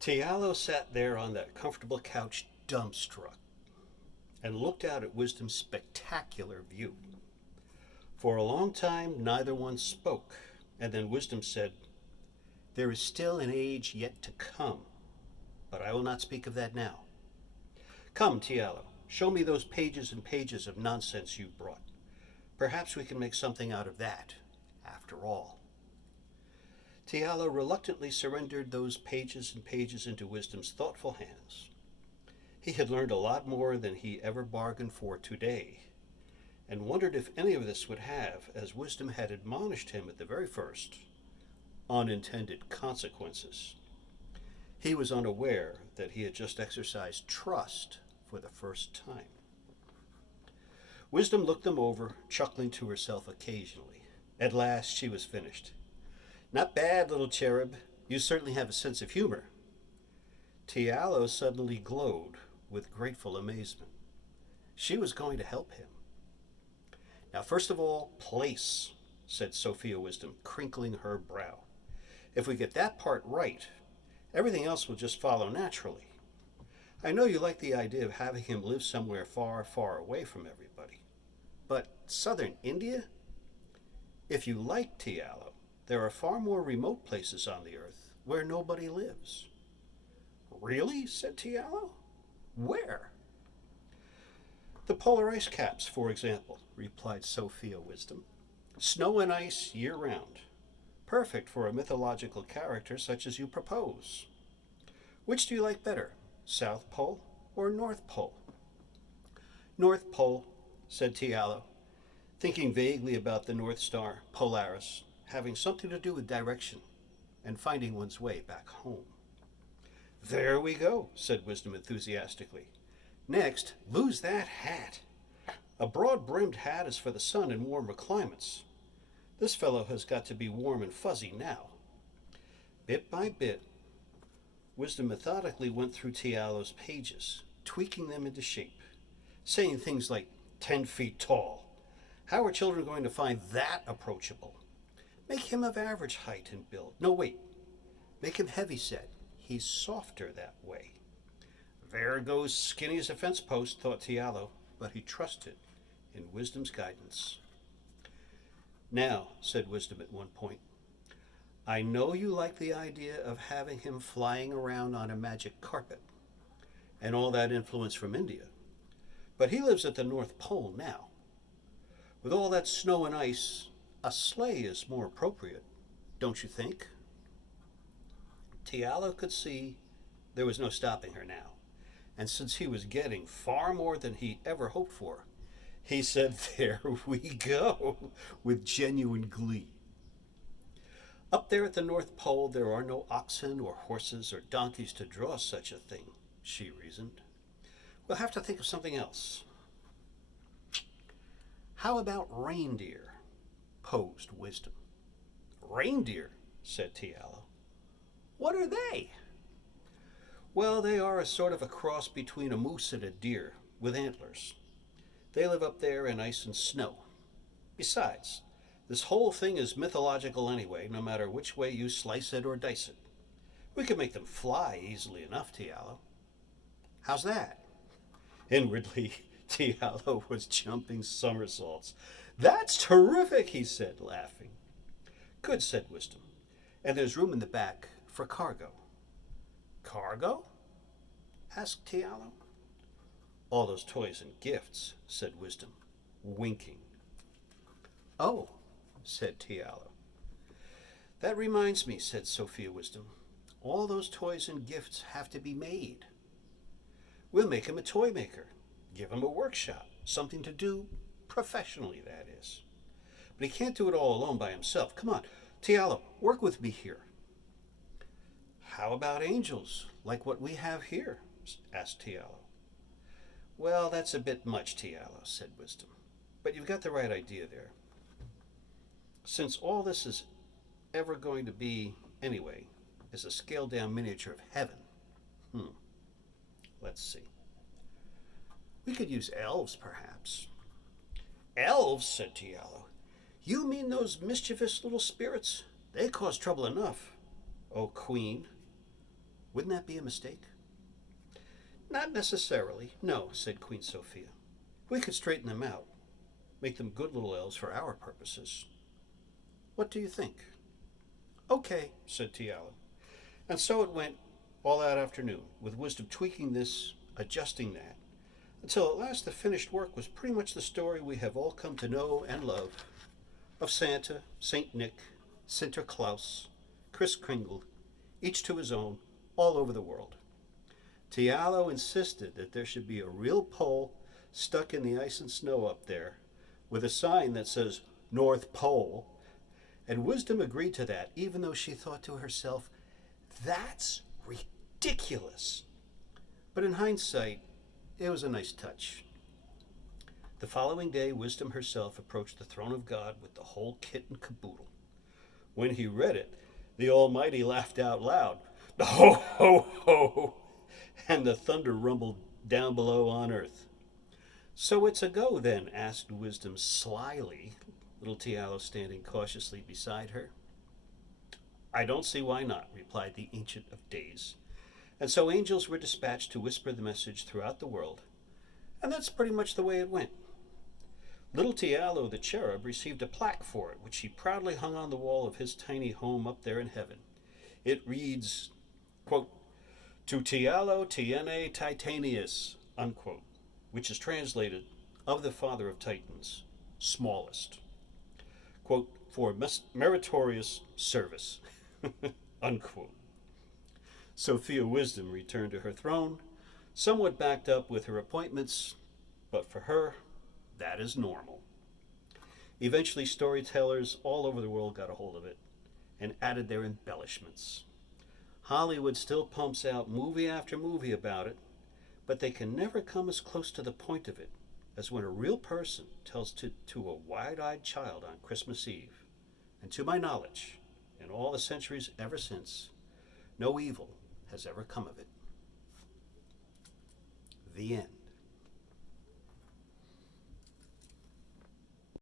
Tialo sat there on that comfortable couch, dumbstruck, and looked out at Wisdom's spectacular view. For a long time, neither one spoke, and then Wisdom said, "There is still an age yet to come, but I will not speak of that now. Come, Tialo, show me those pages and pages of nonsense you brought. Perhaps we can make something out of that, after all." Tialo reluctantly surrendered those pages and pages into Wisdom's thoughtful hands. He had learned a lot more than he ever bargained for today, and wondered if any of this would have, as Wisdom had admonished him at the very first, unintended consequences. He was unaware that he had just exercised trust for the first time. Wisdom looked them over, chuckling to herself occasionally. At last she was finished. "Not bad, little cherub. You certainly have a sense of humor." Tialo suddenly glowed with grateful amazement. She was going to help him. "Now, first of all, place," said Sophia Wisdom, crinkling her brow. "If we get that part right, everything else will just follow naturally. I know you like the idea of having him live somewhere far, far away from everybody. But southern India? If you like, Tialo, there are far more remote places on the earth where nobody lives." "Really?" said Tialo. "Where?" "The polar ice caps, for example," replied Sophia Wisdom. "Snow and ice year round. Perfect for a mythological character such as you propose. Which do you like better, South Pole or North Pole?" "North Pole," said Tialo, thinking vaguely about the North Star, Polaris, having something to do with direction and finding one's way back home. "There we go," said Wisdom enthusiastically. "Next, lose that hat. A broad-brimmed hat is for the sun in warmer climates. This fellow has got to be warm and fuzzy now." Bit by bit, Wisdom methodically went through Tialo's pages, tweaking them into shape, saying things like 10 feet tall. How are children going to find that approachable? Make him of average height and build. No, wait. Make him heavy-set. He's softer that way. There goes skinny as a fence post, thought Tialo, but he trusted in Wisdom's guidance. "Now," said Wisdom at one point, "I know you like the idea of having him flying around on a magic carpet and all that influence from India, but he lives at the North Pole now. With all that snow and ice, a sleigh is more appropriate, don't you think?" Tialo could see there was no stopping her now, and since he was getting far more than he ever hoped for, he said, "There we go," with genuine glee. "Up there at the North Pole, there are no oxen or horses or donkeys to draw such a thing," she reasoned. "We'll have to think of something else." "How about reindeer?" posed Wisdom. "Reindeer?" said Tialo. "What are they?" "Well, they are a sort of a cross between a moose and a deer, with antlers. They live up there in ice and snow. Besides, this whole thing is mythological anyway, no matter which way you slice it or dice it. We can make them fly easily enough, Tialo." "How's that?" Inwardly, Tialo was jumping somersaults. "That's terrific," he said, laughing. "Good," said Wisdom. "And there's room in the back for cargo." "Cargo?" asked Tialo. "All those toys and gifts," said Wisdom, winking. "Oh," said Tialo. "That reminds me," said Sophia Wisdom. "All those toys and gifts have to be made. We'll make him a toy maker, give him a workshop, something to do professionally, that is. But he can't do it all alone by himself. Come on, Tialo, work with me here." "How about angels, like what we have here?" asked Tialo. "Well, that's a bit much, Tialo," said Wisdom. "But you've got the right idea there. Since all this is ever going to be, anyway, is a scaled-down miniature of heaven. Let's see. We could use elves, perhaps." "Elves?" said Tialo. "You mean those mischievous little spirits? They cause trouble enough." "Oh, Queen, Wouldn't that be a mistake? Not necessarily, no, said Queen Sophia. We could straighten them out, make them good little elves for our purposes. What do you think? Okay, said Tialo. And so it went all that afternoon, with Wisdom tweaking this, adjusting that, until at last the finished work was pretty much the story we have all come to know and love of Santa, St. Nick, Sinterklaas, Kris Kringle, each to his own, all over the world. Tialo insisted that there should be a real pole stuck in the ice and snow up there, with a sign that says North Pole, and Wisdom agreed to that, even though she thought to herself, that's ridiculous. But in hindsight, it was a nice touch. The following day, Wisdom herself approached the throne of God with the whole kit and caboodle. When he read it, the Almighty laughed out loud, ho, ho, ho, and the thunder rumbled down below on earth. So it's a go then, asked Wisdom slyly, little Tialo standing cautiously beside her. I don't see why not, replied the Ancient of Days. And so angels were dispatched to whisper the message throughout the world, and that's pretty much the way it went. Little Tialo the cherub received a plaque for it, which he proudly hung on the wall of his tiny home up there in heaven. It reads, quote, To Tialo Tiene Titanius, unquote, which is translated, of the father of Titans, smallest, quote, for meritorious service, unquote. Sophia Wisdom returned to her throne, somewhat backed up with her appointments, but for her, that is normal. Eventually, storytellers all over the world got a hold of it and added their embellishments. Hollywood still pumps out movie after movie about it, but they can never come as close to the point of it as when a real person tells to a wide-eyed child on Christmas Eve. And to my knowledge, in all the centuries ever since, no evil has ever come of it. The end.